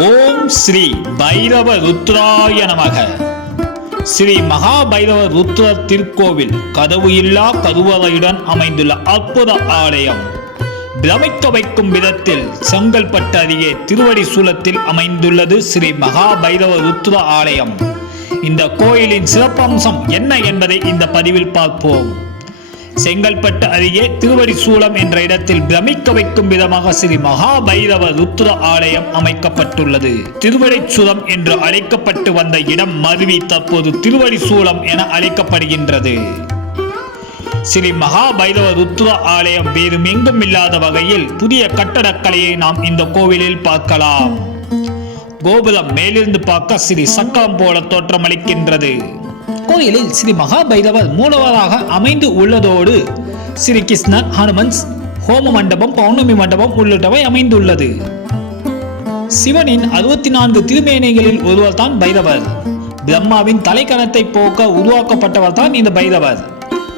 ஓம் ஸ்ரீ பைரவ ருத்ராய நமக. ஸ்ரீ மகா பைரவ ருத்ர திருக்கோவில் கதவு இல்லா கருவறையுடன் அமைந்துள்ள அற்புத ஆலயம். பிரமிக்க வைக்கும் விதத்தில் செங்கல்பட்டு அருகே திருவடி சூலத்தில் அமைந்துள்ளது ஸ்ரீ மகா பைரவ ருத்ர ஆலயம். இந்த கோயிலின் சிறப்பம்சம் என்ன என்பதை இந்த பதிவில் பார்ப்போம். செங்கல்பட்டு அருகே திருவரிசூலம் என்ற இடத்தில் பிரமிக்க வைக்கும் விதமாக ஸ்ரீ மகாபைரவ ருத்ர ஆலயம் அமைக்கப்பட்டுள்ளது. திருவடி என்று அழைக்கப்பட்டு வந்த இடம் மருவி தற்போது திருவரிசூலம் என அழைக்கப்படுகின்றது. ஸ்ரீ மகாபைரவ ருத்ர ஆலயம் வேறும் எங்கும் இல்லாத வகையில் புதிய கட்டடக்கலையை நாம் இந்த கோவிலில் பார்க்கலாம். கோபுரம் மேலிருந்து பார்க்க ஸ்ரீ சக்கரம் போல தோற்றமளிக்கின்றது. கோயிலில் ஸ்ரீ மகாபைரவர் மூலவராக அமைந்து உள்ளதோடு ஸ்ரீ கிருஷ்ணன் ஹனுமன்ஸ் ஹோம மண்டபம் பௌர்ணமி மண்டபம் உள்ளிட்டவை அமைந்துள்ளது. சிவனின் அறுபத்தி நான்கு திருமேனைகளில் ஒருவர் தான் பைரவர். பிரம்மாவின் தலைக்கணத்தை போக்க உருவாக்கப்பட்டவர் தான் இந்த பைரவர்.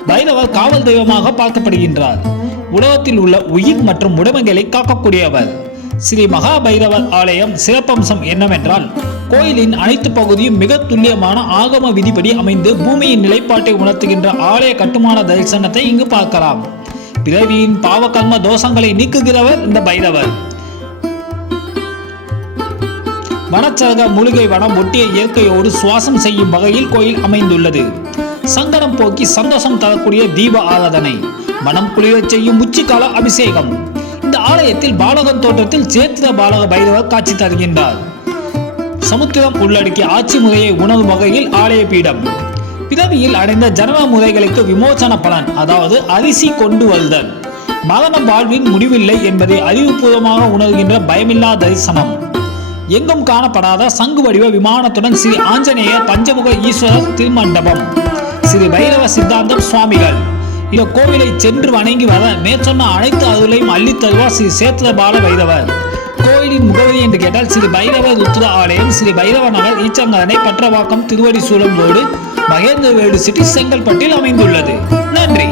பைரவர் காவல் தெய்வமாக பார்க்கப்படுகின்றார். உலகத்தில் உள்ள உயிர் மற்றும் உடமைகளை காக்கக்கூடியவர். ஸ்ரீ மகா பைரவர் ஆலயம் சிறப்பம்சம் என்னவென்றால் கோயிலின் அனைத்து பகுதியும் மிக துல்லியமான ஆகம விதிப்படி அமைந்து பூமியின் நிலைப்பாட்டை உணர்த்துகின்ற ஆலய கட்டுமான தரிசனத்தை இங்கு பார்க்கலாம். பிறவியின் பாவகர்ம தோஷங்களை நீக்குகிறவர் இந்த பைரவர். வனச்சரக மூலிகை வனம் ஒட்டிய இயற்கையோடு சுவாசம் செய்யும் வகையில் கோயில் அமைந்துள்ளது. சங்கடம் போக்கி சந்தோஷம் தரக்கூடிய தீப ஆராதனை. மனம் குளிரச் செய்யும் உச்சிக்கால அபிஷேகம். இந்த ஆலயத்தில் பாலகன் தோற்றத்தில் சேத்திர பாலக பைரவர் காட்சி தருகின்றார். சமுத்திரம் உள்ளடக்கிய ஆட்சி முறையை உணரும் வகையில் ஆலய பீடம். பிறவியில் அடைந்த ஜனன முறைகளுக்கு விமோசன பலன் அதாவது அரிசி கொண்டு வருதல் மரண வாழ்வின் முடிவில்லை என்பதை அறிவுபூர்வமாக உணர்கின்ற பயமில்லா தரிசனம். எங்கும் காணப்படாத சங்கு வடிவ விமானத்துடன் ஸ்ரீ ஆஞ்சநேயர் பஞ்சமுக ஈஸ்வரர் திருமண்டபம். ஸ்ரீ பைரவ சித்தாந்தம் சுவாமிகள். இக்கோவிலை சென்று வணங்கி வர மேற்சொன்ன அனைத்து அருளையும் அள்ளித் தருவார் ஸ்ரீ சேத்திர பால பைரவர். கோயிலின் முகவரி என்று கேட்டால் ஸ்ரீ பைரவ ருத்ர ஆலயம் ஸ்ரீ பைரவ நகர் ஈச்சங்கரனை பற்றவாக்கம் திருவடி சூழம் ரோடு மகேந்திரவேடு சிட்டி செங்கல்பட்டில் அமைந்துள்ளது. நன்றி.